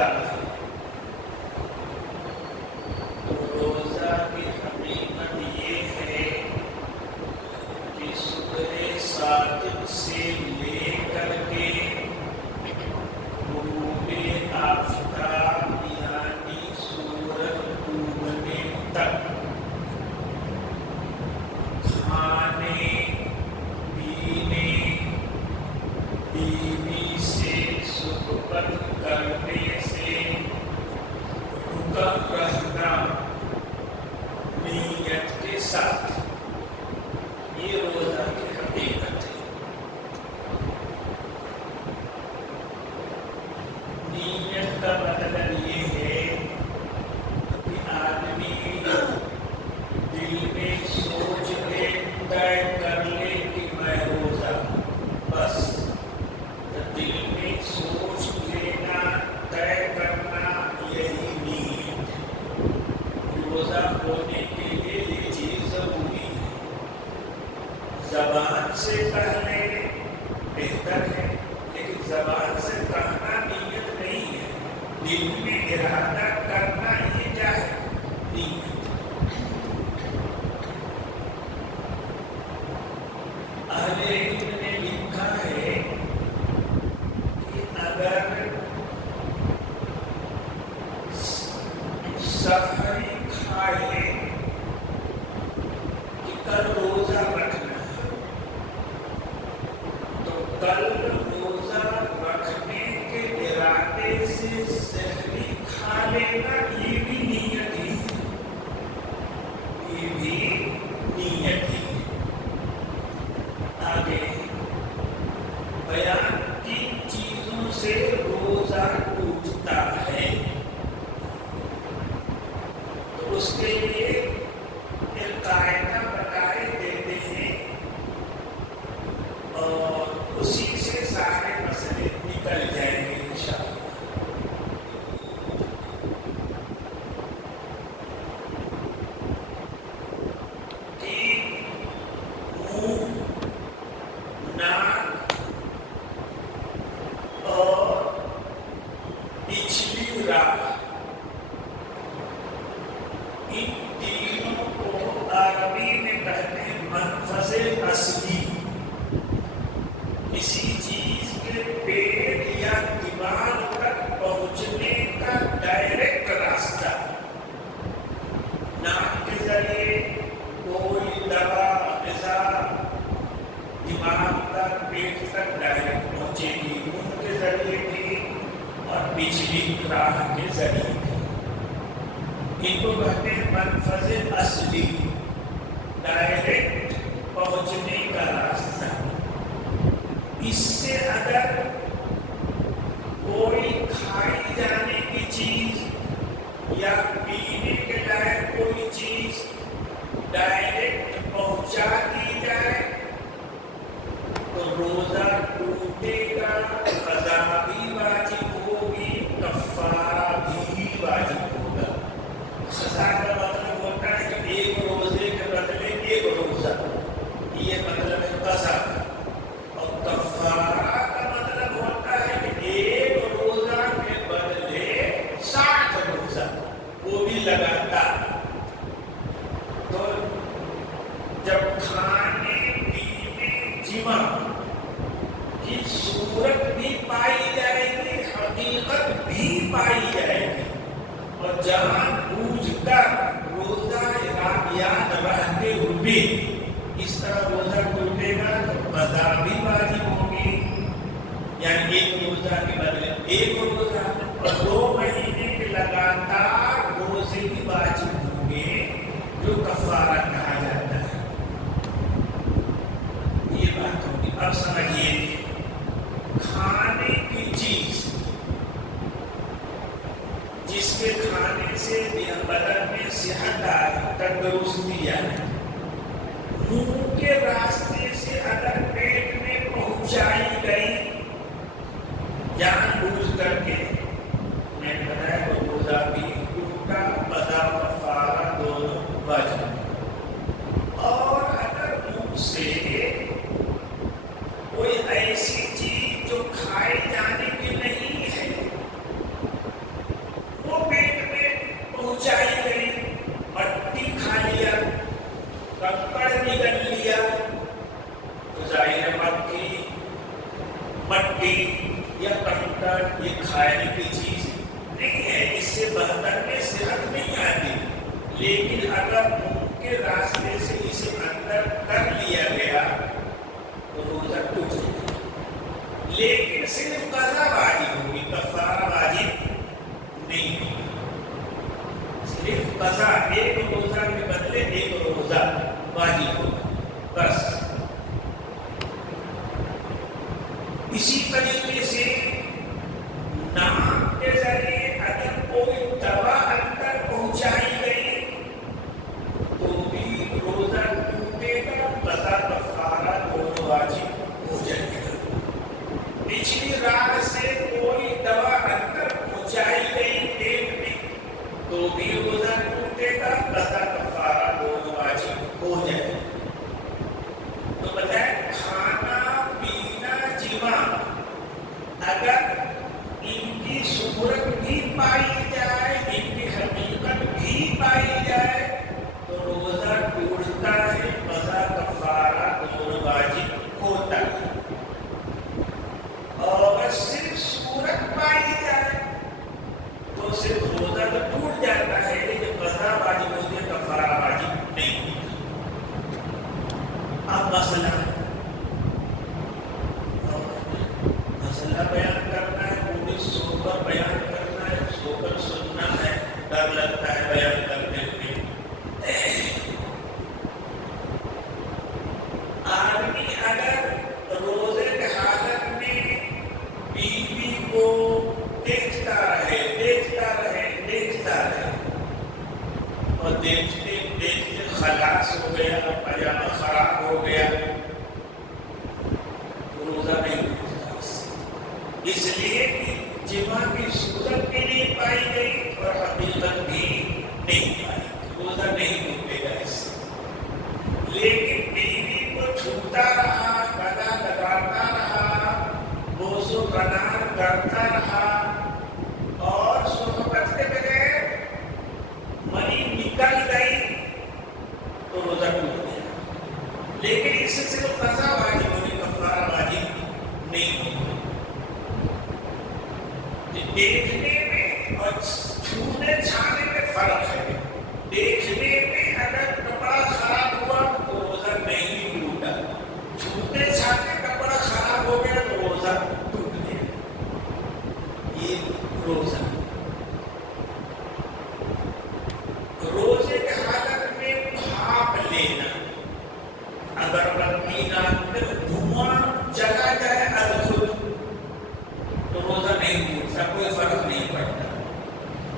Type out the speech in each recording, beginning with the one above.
کیا ہے؟ تو روزہ کی حقیقت یہ ہے کہ صبح صادق سے لے کر کے غروب آفتاب یعنی سورج ڈوبنے تک کھانے پینے بیوی سے صحبت کرنے سے رکا رہنا نیت کے ساتھ، یہ روزہ کی حقیقت ہے۔ نیت کا مطلب یہ ہے کہ آدمی دل میں سوچ لے، طے کر لے کہ میں روزہ، بس دل میں سوچ لینا، طے کرنا، یہی نیت۔ روزہ ہونے کے لیے یہ چیز ضروری ہے۔ زبان سے پہلے بہتر ہے، لیکن زبان سے کہنا نیت نہیں ہے، دل میں ارادہ کرنا یہ کیا ہے؟ نیت۔ اہل علم نے لکھا ہے کہ اگر سحری کھائے کہ کل روزہ رکھنا ہے، تو کل روزہ رکھنے کے ارادے سے سحری کھا لینا، یہ بھی نیت ہی ہے، یہ بھی نیت ہی ہے۔ آگے بیان کن چیزوں سے روزہ ٹوٹتا ہے، تو اس کے لیے ایک قاعدہ بتائے دیتے ہیں اور اسی سے سارے مسئلے نکل جائیں گے انشاءاللہ۔ ناک اور پچھلی راہ، ان تینوں کو عربی میں کہتے ہیں منفذ اصلی، کسی چیز کے پیٹ یا دماغ تک پہنچنے کا ڈائریکٹ راستہ۔ ناک کے ذریعے کوئی دوا غذا دماغ تک، پیٹ تک ڈائریکٹ پہنچے گی، منہ کے ذریعے بھی اور پچھلی راہ کے ذریعے بھی۔ ان کو کہتے ہیں منفذ اصلی، ڈائریکٹ پہنچنے کا راستہ۔ اس سے اگر کوئی کھائی جانے کی چیز یا پینے کے لائق کوئی چیز ڈائریکٹ پہنچا دی جائے تو روزہ ٹوٹے گا، قضا بھی واجب ہوگی، کفارہ بھی واجب ہوگا۔ قضا کا مطلب ہوتا ہے کہ ایک روزے کے بدلے ایک روزہ، یہ مطلب ہے قضا کا، اور کفارہ کا مطلب ہوتا ہے کہ ایک روزہ کے بدلے 60 روزہ، وہ بھی لگاتار۔ تو جب کھانے پینے جمع کی صورت بھی پائی جائے گی، حقیقت بھی پائی جائے گی، اور جان بوجھ کر روزہ یاد رہتے ہوئے اس طرح روزہ ٹوٹے گا تو قضا بھی واجب ہوگی، یعنی ایک روزہ کے بدلے ایک روزہ، اور 2 مہینے کے لگاتار روزے بھی واجب ہوں گے، جو کفارہ کہا جاتا ہے۔ یہ بات ہوگی۔ اب سمجھیے، کھانے کی چیز جس کے کھانے سے بدن میں صحت آئے، تندرستی آئے، منہ کے راستے سے اگر پیٹ میں پہنچائی گئی جان بوجھ کر کے، میں نے بتایا کہ روزہ بھی ٹوٹا، قضا کفارہ دونوں واجب۔ اور اگر منہ سے کوئی ایسی چیز جو کھائے جانے کی نہیں ہے، یا کنکڑ یہ کھانے کی چیز نہیں ہے، اس سے بہتر میں صحت نہیں آتی، لیکن اگر منہ کے راستے سے اسے اندر کر لیا گیا تو روزہ ٹوٹ جائے گا، لیکن صرف قضا واجب ہوگی، کفارہ واجب نہیں ہوگا، صرف قضا، ایک روزہ کے بدلے ایک روزہ واجب ہوگا بس۔ اسی طریقے سے نام کے ذریعے اگر کوئی دوا اندر پہنچائی گئی تو بھی روزہ ٹوٹے گا، قضا کفارہ دونوں واجب ہو جائے گا۔ پچھلی رات سے کوئی دوا اندر پہنچائی گئی پیٹ میں تو بھی روزہ ٹوٹے گا، قضا کفارہ دونوں واجب ہو جائے گا۔ تو بتائیں کھانا پینا جماع اگر ان کی صورت بھی پائی جائے، ان کی حقیقت بھی پائی جائے تو روزہ ٹوٹتا ہے، قضا کفارہ دونوں واجب ہوتا ہے۔ اور اگر صرف صورت پائی جائے تو صرف روزہ تو ٹوٹ جاتا ہے، لیکن قضا واجب ہوتی ہے، کفارہ واجب نہیں ہوتا۔ اب مسئلہ بیان کرنا ہے، وہ بھی سو کر بیان کرنا ہے، سو کر سننا ہے، ڈر لگتا ہے بیان کرنے میں۔ آدمی اگر روزے کے حالت میں بیوی کو دیکھتا رہے اور دیکھتے دیکھتے خلاص ہو گیا، پاجامہ خراب ہو گیا، روزہ نہیں ٹوٹتا اس لیے کہ جماع کی صورت بھی نہیں پائی گئی اور حقیقت بھی نہیں پائی، روزہ نہیں ٹوٹے گا اس سے۔ لیکن بیوی کو چھوتا رہا، گلا لگاتا رہا، بوس و کنار کرتا رہا اور صحبت کے بغیر منی نکل گئی تو روزہ ٹوٹ گیا، لیکن اس سے صرف قضا واجب ہوگی، کفارہ واجب نہیں ہوگا۔ دیکھنے میں اور چھونے چھانے میں فرق ہے۔ دیکھنے میں اگر کپڑا خراب ہوا تو روزہ نہیں ٹوٹا، چھونے چھانے کپڑا خراب ہو گیا تو روزہ ٹوٹ گیا۔ یہ روزہ روزے کے حالت میں بھاپ لینا، اگر اپنی ناک میں دھواں چلا جائے ادخل تو روزہ نہیں ٹوٹتا، کوئی فرق نہیں پڑتا۔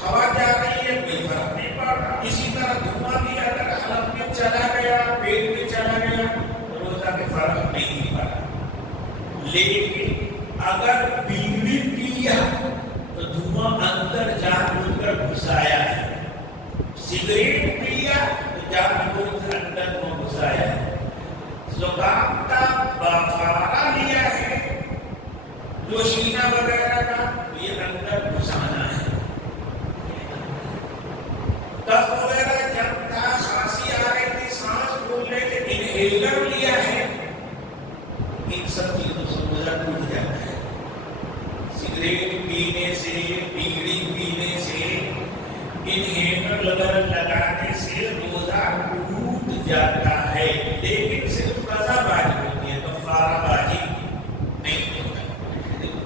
ہوا جا رہی ہے کوئی فرق نہیں پڑتا، اسی طرح دھواں بھی اگر حلق میں چلا گیا، پیٹ میں چلا گیا تو روزہ میں فرق نہیں پڑا۔ لیکن اگر بیڑی پیا تو دھواں اندر جان بوجھ کر گھسایا ہے، سگریٹ پیا تو جان بوجھ کر اندر کو گھسایا ہے، زکام کا بخارا لیا ہے، جوشینہ وغیرہ کا یہ اندر گھسانا ہے، کف وغیرہ جب تھا، کھانسی آ رہی تھی، سانس پھول رہے تھے، انہیلر لیا ہے، ان سب چیزوں سے روزہ ٹوٹ جاتا ہے۔ سگریٹ پینے سے، بیڑی پینے سے، انہیلر لگانے سے روزہ ٹوٹ جاتا ہے، لیکن صرف قضا واجب ہوتی ہے، کفارہ واجب نہیں ہوتا۔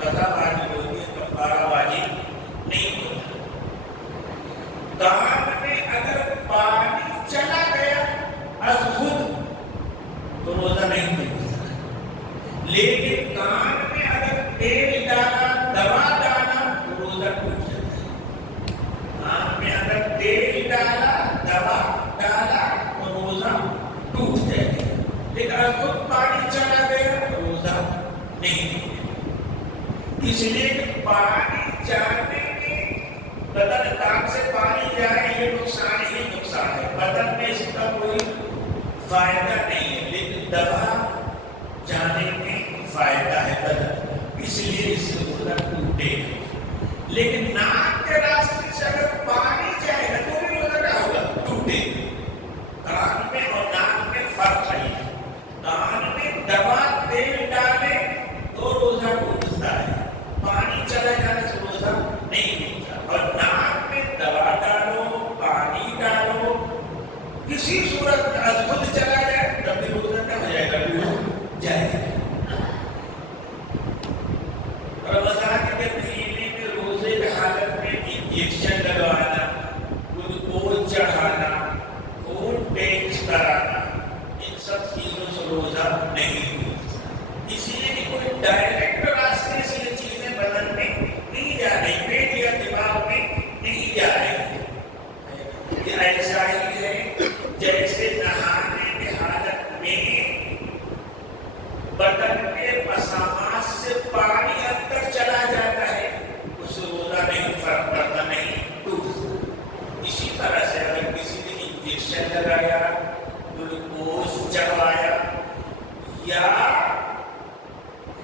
قضا واجب ہوتی ہے، کفارہ واجب نہیں ہوتا۔ کان میں اگر پانی چلا گیا از خود تو روزہ نہیں ٹوٹتا، لیکن کان میں اگر تیل ڈالا، دوا ڈالا تو روزہ ٹوٹ جاتا ہے۔ کان میں اگر تیل ڈالا، دوا ڈالا تو روزہ ٹوٹ جائے گا، لیکن از خود پانی چلا گیا تو روزہ نہیں ٹوٹے گا۔ اس لیے کہ پانی جانے میں بدن کام سے پانی جائے یہ نقصان ہی نقصان ہے، بدن میں اس کا کوئی فائدہ نہیں ہے، لیکن دوا جانے میں فائدہ ہے بدن کا، اس لیے اس سے روزہ ٹوٹے گا۔ لیکن ناک کے راستے سے اگر پانی جائے گا تو بھی روزہ کیا ہوگا؟ ٹوٹے گا۔ کان میں اور ناک میں فرق ہے، کان میں دوا تیل ڈالے تو روزہ ٹوٹتا ہے، رمضان کے مہینے میں روزے کی حالت میں انجیکشن لگوانا، گلوکوز چڑھانا، خون ٹیسٹ کرانا، ان سب چیزوں سے روزہ نہیں ہوتا۔ اسی لیے کہ کوئی ڈائریکٹ راستے سے یہ چیزیں بدن میں نہیں جا رہی، پیٹ یا دماغ میں نہیں جا رہی۔ یہ ایسا ہی ہے جیسے نہانے کی حالت میں بدن کے مسامات سے پانی اندر چلا جاتا ہے، اس سے روزہ نہیں فرق پڑتا، نہیں ٹوٹتا۔ اسی طرح سے اگر کسی نے انجیکشن لگایا، گلوکوز چڑھوایا یا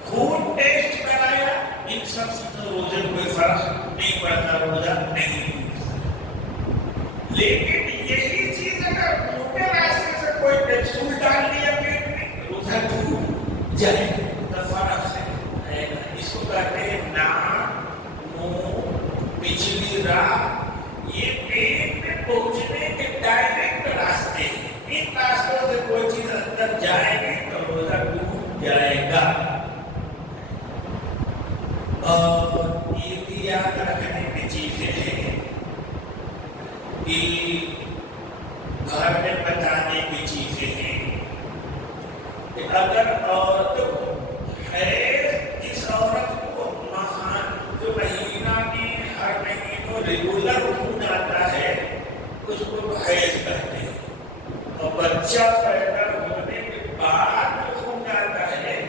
خون ٹیسٹ کرایا، ان سب سے روزے میں کوئی فرق نہیں پڑتا، روزہ نہیں ٹوٹتا۔ لیکن یہی چیز اگر موٹے راستے سے کوئی کیپسول ڈال دیا پیٹ میں، روزہ ٹوٹ جائے تو فرق ہے۔ اس کو کہتے ہیں ناک، منہ، پچھلی راہ، یہ پیٹ میں پہنچنے کے ڈائریکٹ راستے ہیں۔ ان راستوں سے کوئی چیز اندر جائے گی تو روزہ ٹوٹ جائے گا۔ اور یہ بھی یاد رکھنے کی چیزیں ہیں کہ گھر میں بتانے کی چیزیں ہیں کہ اگر عورت اس عورت کو جو مہینہ میں ہر مہینوں ریگولر خون آتا ہے اس کو حیض کہتے ہیں، اور بچہ پیدا ہونے کے بعد جو خون آتا ہے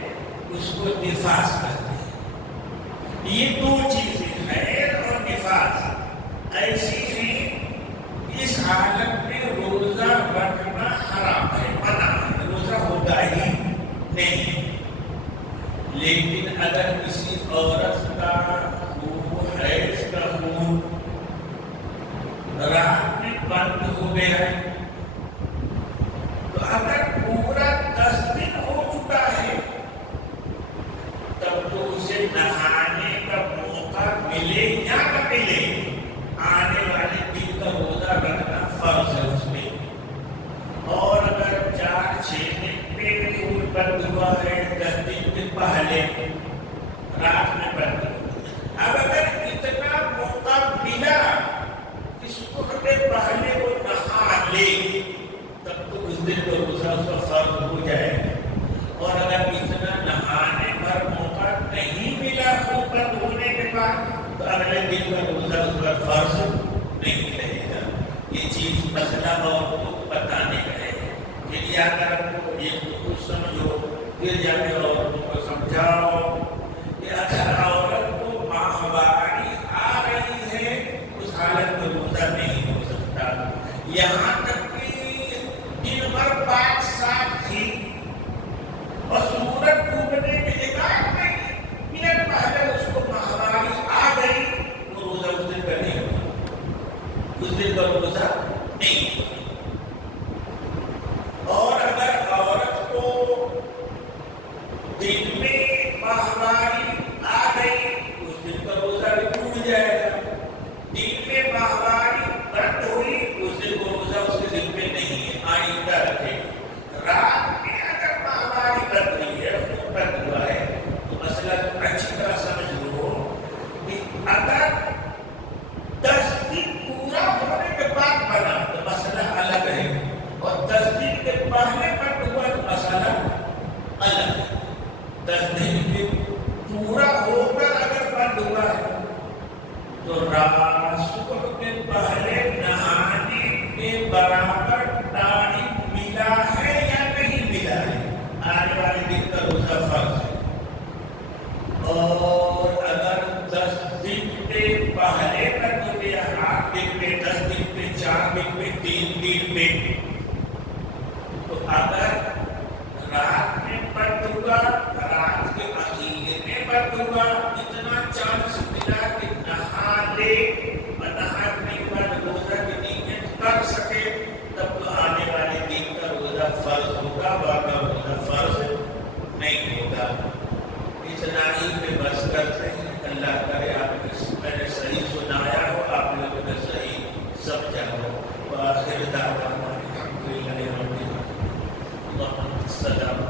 اس کو نفاس کہتے ہیں۔ یہ دو چیزیں حیض اور نفاس ایسی ہیں، اس حالت میں روزہ رکھنا حرام ہے، منع ہے، روزہ ہوتا ہی نہیں۔ لیکن اگر کسی عورت کا خون، حیض کا خون رات میں بند ہو گیا ہے تو اگر پورا 10 دن ہو چکا ہے تب تو اسے نہانے کا موقع ملے یا نہ ملے، آنے والے دن کا روزہ رکھنا فرض ہے اس میں۔ اور اگر 4-6 دن میں خون بند ہوا ہے، 10 دن کے پہلے رات میں بند ہوا، اب اگر اتنا موقع ملا اس کو پہلے وہ نہا لے تب تو اس دن کا روزہ اس کا فرض ہو جائے گا۔ اور اگر اتنا نہانے پر موقع نہیں ملا خون بند ہونے کے بعد تو اگلے دن کا روزہ اس پر فرض نہیں رہے گا۔ یہ چیز مسئلہ عورتوں کو بتانے کا ہے کہ یا اگر یہ کچھ سمجھو پھر جا کے عورتوں کو سمجھاؤ کہ اگر عورت کو ماہواری آ رہی ہے اس حالت میں روزہ نہیں ہو سکتا، یہاں تک کہ دن بھر 5 سال تھی اور سورج ڈوبنے کے ایک منٹ پہلے اس کو ماہواری آ گئی تو روزہ اس دن کا نہیں ہوگا، اس دن کا روزہ نہیں ہوگا۔ اور اگر عورت کو دن میں ماہواری آ گئی اس دن کا روزہ بھی ٹوٹ جائے گا، دن میں ماہواری بند ہوئی اس دن کا روزہ اس کے دل میں نہیں ہے، آئندہ رکھے گا۔ رات میں اگر ماہواری بند ہوئی ہے، خون بند ہوا ہے تو مسئلہ اچھی طرح سمجھ لو کہ اگر 10 دن پورا ہونے کے بعد بنا تو مسئلہ الگ ہے، اور 10 دن کے پہلے بند ہوا تو مسئلہ الگ ہے۔ 10 دن کے پورا ہو کر اگر بند ہوا ہے تو رات صبح کے پہلے نہانے کے برابر ٹائم ملا ہے یا نہیں ملا ہے، آنے والے دن کا روزہ فرض ہے۔ اور اگر 10 دن کے پہلے بند ہو گیا، 8 دن میں، 10 دن میں، 4 دن میں، 3 دن میں، تو اگر رات میں بند ہوا، رات کے اخیر میں بند ہوا، اتنا چانس ملا کہ نہا لے اور نہانے کے بعد روزہ کی نیت کر سکے تب تو آنے والے دن کا روزہ فرض ہوگا، ورنہ روزہ فرض نہیں ہوگا۔ اتنا ہی پہ بس کرتے ہیں۔ اللہ کرے آپ میں نے صحیح سنایا ہو، آپ لوگوں نے صحیح سمجھا ہو۔ وآخر دعوانا الحمدللہ رب العالمین۔ اللہم صل علی